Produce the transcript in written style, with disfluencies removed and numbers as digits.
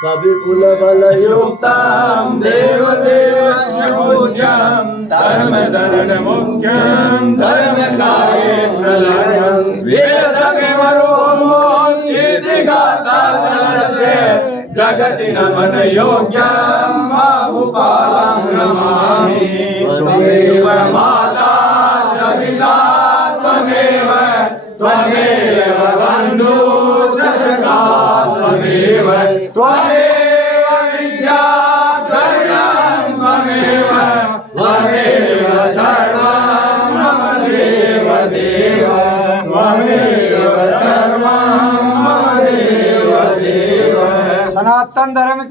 सविपुल बलयुक्तं देवदेवस्य पूज्यं धर्मधरण मुख्यं धर्मकार्ये प्रलयं वीरसखिमरुमो कीर्तिगाथा जलस्य जगति नमन योग्यं बाहुपालं नमामि। त्वमेव माता च पिता त्वमेव त्वमेव बन्धु च सखा त्वमेव त्वमेव विद्या द्रविणं त्वमेव त्वमेव सर्वं मम देव देव त्वमेव सर्वं मम देव देव। सनातन धर्म